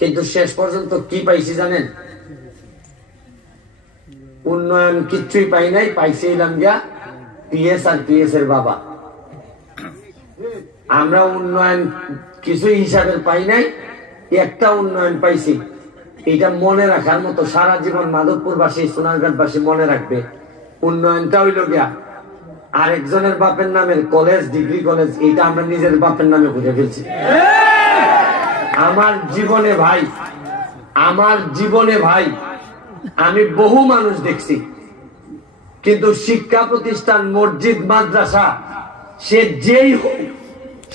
কিন্তু শেষ পর্যন্ত কি পাইছি জানেন? উন্নয়ন কিচ্ছুই পাই নাই, পাইছিলাম গিয়া পিএস আর পিএস এর বাবা। আমরা উন্নয়ন কিছুই হিসাবের পাই নাই, একটা উন্নয়ন পাইছি। এটা মনে রাখার মতো, সারা জীবন মাধবপুরবাসী সোনারঘাটবাসী মনে রাখবে। উন্নয়নটা হইল গিয়া আরেকজনের বাপের নামের কলেজ, ডিগ্রি কলেজ, এটা আমরা নিজের বাপের নামে বুঝে ফেলছি। আমার জীবনে ভাই আমি বহু মানুষ দেখছি, কিন্তু শিক্ষা প্রতিষ্ঠান, মসজিদ, মাদ্রাসা, সে যেই হোক,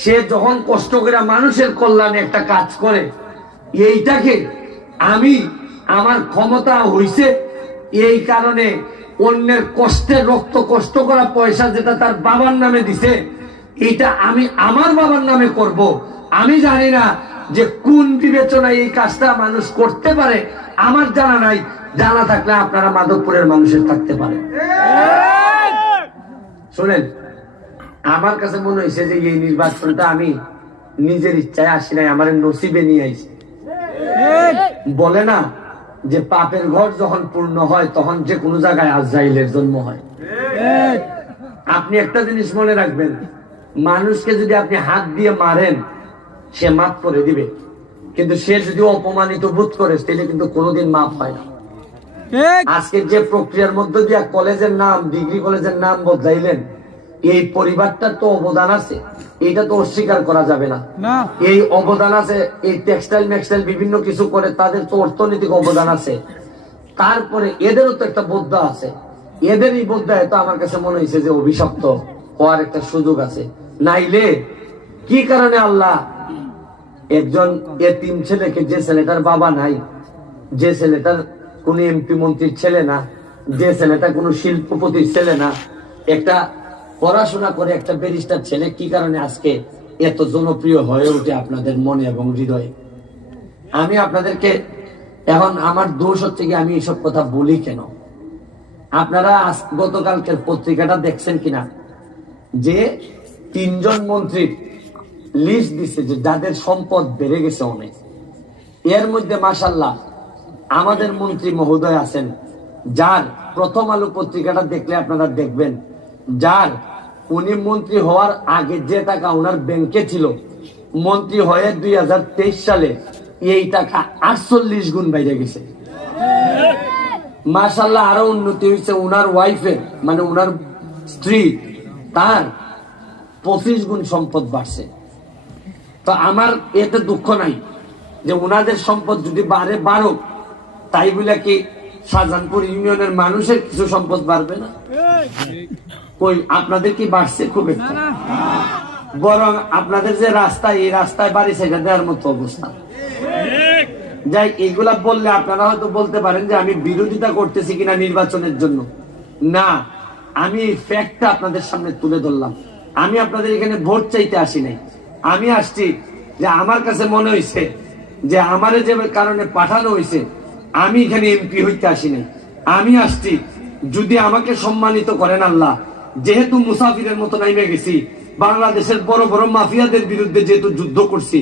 সে যখন কষ্ট করে মানুষের কল্যাণে একটা কাজ করে, এইটাকে আমি আমার ক্ষমতা হইছে এই কারণে অন্যের কষ্টের রক্ত, কষ্ট করা পয়সা যেটা তার বাবার নামে দিছে, এটা আমি আমার বাবার নামে করব। আমি জানি না যে কোন বিবেচনায় এই কাজটা মানুষ করতে পারে, আমার জানা নাই। জানা থাকলে আপনারা মাধবপুরের মানুষের থাকতে পারে। শুনেন, আমার কাছে মনে হয়েছে যে এই নির্বাচনটা আমি নিজের ইচ্ছায় আসি নাই, আমার নসিবে নিয়ে আইছি। বলে না যে পাপের ঘর যখন পূর্ণ হয় তখন যে কোনো জায়গায় আজরাইলের জন্ম হয়। আপনি একটা জিনিস মনে রাখবেন, মানুষকে যদি আপনি হাত দিয়ে মারেন সে মাফ করে দিবে, কিন্তু সে যদি অপমানিত বোধ করে তাহলে কিন্তু কোনোদিন মাফ হয় না। আজকে যে প্রক্রিয়ার মধ্য দিয়ে কলেজের নাম, ডিগ্রি কলেজের নাম বদলাইলেন, এই পরিবারটার তো অবদান আছে, এটা তো অস্বীকার করা যাবে না। এই অবদান আছে, এই টেক্সটাইল ম্যাক্সটাইল বিভিন্ন কিছু করে, তাদের তো অর্থনৈতিক অবদান আছে। তারপরে এদেরও তো একটা বোদ্ধা আছে, এদের এই বোদ্ধায় তো আমার কাছে মনে হয়েছে যে অভিশপ্ত হওয়ার একটা সুযোগ আছে। নাইলে কি কারণে আল্লাহ একজন এতিম ছেলেকে, যে ছেলেটার বাবা নাই, যে ছেলেটার কোন এমপি মন্ত্রীর ছেলে না, যে ছেলেটা কোনো শিল্পপতির ছেলে না, একটা পড়াশোনা করে একটা ব্যারিস্টার ছেলে কি কারণে আজকে এত জনপ্রিয় হয়ে ওঠে আপনাদের মনে এবং হৃদয়ে? আমি আপনাদেরকে এখন, আমার দোষ হচ্ছে কি আমি এইসব কথা বলি কেন? আপনারা গতকালকের পত্রিকাটা দেখছেন কিনা, যে 3 জন মন্ত্রীর লিস্ট দিচ্ছে যে যাদের সম্পদ বেড়ে গেছে অনেক। এর মধ্যে মাশাআল্লাহ আমাদের মন্ত্রী মহোদয় আছেন, যার প্রথম আলো পত্রিকাটা দেখলে আপনারা দেখবেন, যার উনি মন্ত্রী হওয়ার আগে যে টাকা ওনার ব্যাংকে ছিল, মন্ত্রী হয়ে 2023 সালে এই টাকা 48 গুণ বাইরে গেছে। মাশাআল্লাহ আরো উন্নতি হয়েছে উনার ওয়াইফের, মানে উনার স্ত্রী, তার 25 গুণ সম্পদ বাড়ছে। তো আমার এতে দুঃখ নাই যে উনাদের সম্পদ যদি বাড়ুক, তাই বলে কি শাহজাহানপুর ইউনিয়নের মানুষের কিছু সম্পদ বাড়বে না? কই, আপনাদের কি বাড়ছে? খুব একটা। বরং আপনাদের যে রাস্তা, এই রাস্তায় বাড়ি ছেড়ে দেওয়ার মতো অবস্থা। যাই, এইগুলা বললে আপনারা হয়তো বলতে পারেন যে আমি বিরোধিতা করতেছি কিনা নির্বাচনের জন্য। না, আমি ফ্যাক্টটা আপনাদের সামনে তুলে ধরলাম। আমি আপনাদের এখানে ভোট চাইতে আসি নাই, আমি আসছি যে আমার কাছে মনে হয়েছে যে আমার যে কারণে পাঠানো হয়েছে, আমি এখানে এমপি হইতে আসি নাই। আমি আসছি যদি আমাকে সম্মানিত করেন আল্লাহ, যেহেতু মুসাফিরের মতো নাইমে গেছি, বাংলাদেশের বড় বড় মাফিয়াদের বিরুদ্ধে যেহেতু যুদ্ধ করছি,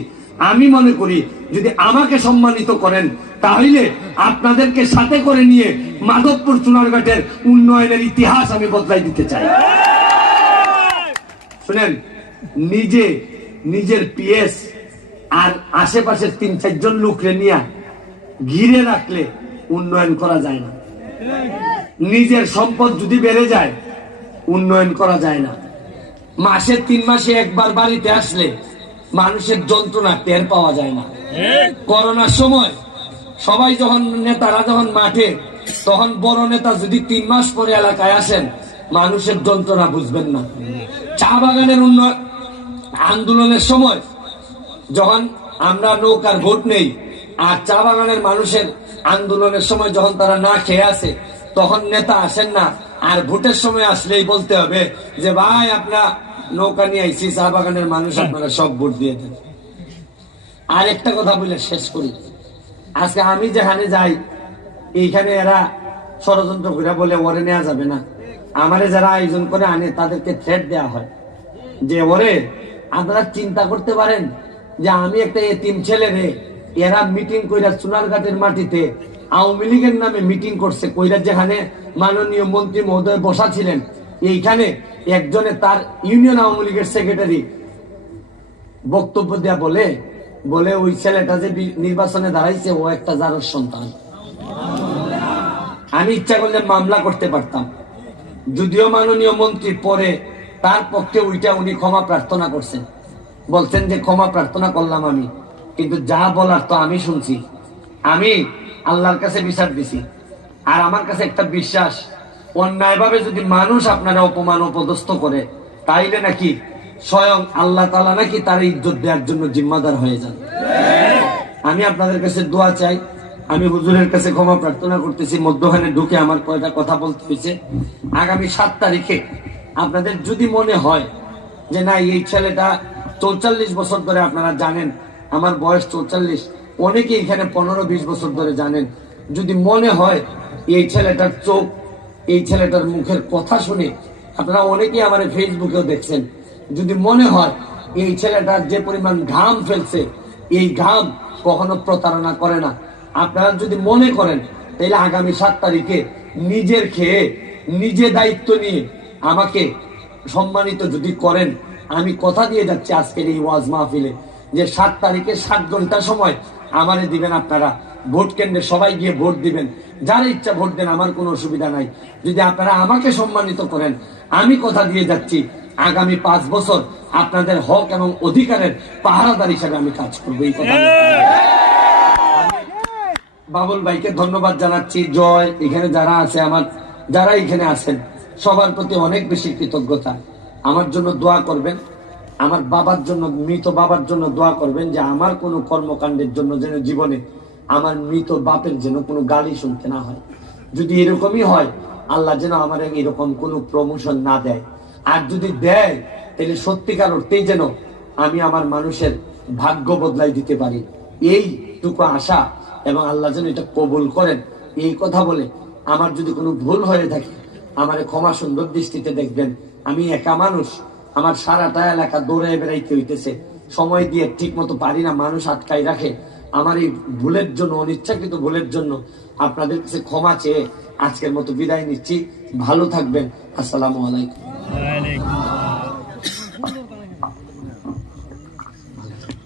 আমি মনে করি যদি আমাকে সম্মানিত করেন তাহলে আপনাদেরকে সাথে করে নিয়ে মাধবপুর সোনারঘাটের উন্নয়নের ইতিহাস আমি বদলাই দিতে চাই। শুনেন, নিজের পিএস আর আশেপাশের 3-4 জন লোকরে নিয়ে ঘিরে রাখলে উন্নয়ন করা যায় না। নিজের সম্পদ যদি বেড়ে যায় উন্নয়ন করা যায় না। মাসে 3 মাসে একবার বাড়িতে আসলে মানুষের যন্ত্রণা টের পাওয়া যায় না। করোনার সময় সবাই যখন, নেতারা যখন মাঠে, তখন বড় নেতা যদি 3 মাস পরে এলাকায় আসেন, মানুষের যন্ত্রণা বুঝবেন না। চা বাগানের উন্নয়ন আন্দোলনের সময় যখন আমরা নৌকার ভোট নেই, আর চা বাগানের মানুষের আন্দোলনের সময় যখন তারা না খেয়ে আসে, তখন নেতা আসেন না। আর ভোটের সময় আসলেই বলতে হবে যে ভাই, আপনার নৌকা নিয়ে আইসি, চা বাগানের মানুষ আপনারা সব ভোট দিয়ে দেন। আর একটা কথা বলে শেষ করি, আজকে আমি যেখানে যাই এইখানে এরা ষড়যন্ত্র করে বলে ওরে নেওয়া যাবে না। আমারে যারা আয়োজন করে আনে তাদেরকে থ্রেট দেওয়া হয় যে ওরে, আপনারা চিন্তা করতে পারেন যে আমি একটা এতিম ছেলে রে এরা মিটিং কইরা চুনারঘাটের মাটিতে আওয়ামী লীগের নামে মিটিং করছে, কইরা যেখানে মাননীয় মন্ত্রী মহোদয় বসা ছিলেন, এইখানে একজনে তার ইউনিয়ন আওয়ামী লীগের সেক্রেটারি বক্তব্য দেয়া বলে ওই ছেলেটা যে নির্বাচনে দাঁড়াইছে ও একটা জারের সন্তান। আমি ইচ্ছা করলে মামলা করতে পারতাম, যদিও মাননীয় মন্ত্রী পরে তার পক্ষে উইটা উনি ক্ষমা প্রার্থনা করছেন, বলছেন যে ক্ষমা প্রার্থনা করলাম আমি, কিন্তু যা বলার তো আমি শুনছি, আমি আল্লাহর কাছে বিচার দিছি। আর আমার কাছে একটা বিশ্বাস, অন্যায়ভাবে যদি মানুষ আপনারা অপমান অপদস্থ করে, তাইলে নাকি স্বয়ং আল্লাহ তাআলা নাকি তার ইজ্জত দেওয়ার জন্য জিম্মাদার হয়ে যান। আমি আপনাদের কাছে দোয়া চাই, আমি হুজুরের কাছে ক্ষমা প্রার্থনা করতেছি, মধ্যখানে ঢুকে আমার কয়টা কথা বলতে হয়েছে। আগামী 7 তারিখে আপনাদের যদি মনে হয় যে না এই ছেলেটা 44 বছর ধরে, আপনারা জানেন আমার বয়স 44, অনেকে এখানে 15-20 বছর ধরে জানেন, যদি মনে হয় এই ছেলেটার চোখ, এই ছেলেটার মুখের কথা শুনে, আপনারা অনেকেই আমার ফেসবুকেও দেখছেন, যদি মনে হয় এই ছেলেটার যে পরিমাণ ঘাম ফেলছে, এই ঘাম কখনো প্রতারণা করে না, আপনারা যদি মনে করেন, তাহলে আগামী 7 তারিখে নিজের খেয়ে নিজে দায়িত্ব নিয়ে আমাকে সম্মানিত যদি করেন, আমি কথা দিয়ে যাচ্ছি আজকের এই ওয়াজ মাহফিলে যে 7 তারিখে 7 ঘন্টা সময় আমারে দিবেন, আপনারা ভোট কেন্দ্রে সবাই গিয়ে ভোট দিবেন, যার ইচ্ছা ভোট দেন, আমার কোনো অসুবিধা নাই। যদি আপনারা আমাকে সম্মানিত করেন, আমি কথা দিয়ে যাচ্ছি আগামী 5 বছর আপনাদের হক এবং অধিকারের পাহারাদার হিসাবে আমি কাজ করবো। এই কথা বাবুল ভাইকে ধন্যবাদ জানাচ্ছি, জয়, এখানে যারা আছে, আমার যারা এখানে আছেন সবার প্রতি অনেক বেশি কৃতজ্ঞতা। আমার জন্য দোয়া করবেন, আমার বাবার জন্য, মৃত বাবার জন্য দোয়া করবেন, যে আমার কোনো কর্মকাণ্ডের জন্য যেন জীবনে আমার মৃত বাপের যেন কোনো গালি শুনতে না হয়। যদি এরকমই হয়, আল্লাহ যেন আমার এরকম কোনো প্রমোশন না দেয়, আর যদি দেয় তাহলে সত্যিকার অর্থেই যেন আমি আমার মানুষের ভাগ্য বদলাই দিতে পারি, এইটুকু আশা, এবং আল্লাহ যেন এটা কবুল করেন। এই কথা বলে আমার যদি কোনো ভুল হয়ে থাকে, আমার ক্ষমা সুন্দর দৃষ্টিতে দেখবেন। আমি একা মানুষ, আমার সারাটা এলাকা দৌড়ে বেড়াইতে হইতেছে, সময় দিয়ে ঠিক মতো পারি না, মানুষ আটকাই রাখে। আমার এই ভুলের জন্য, অনিচ্ছাকৃত ভুলের জন্য আপনাদের কাছে ক্ষমা চেয়ে আজকের মতো বিদায় নিচ্ছি। ভালো থাকবেন। আসসালামু আলাইকুম।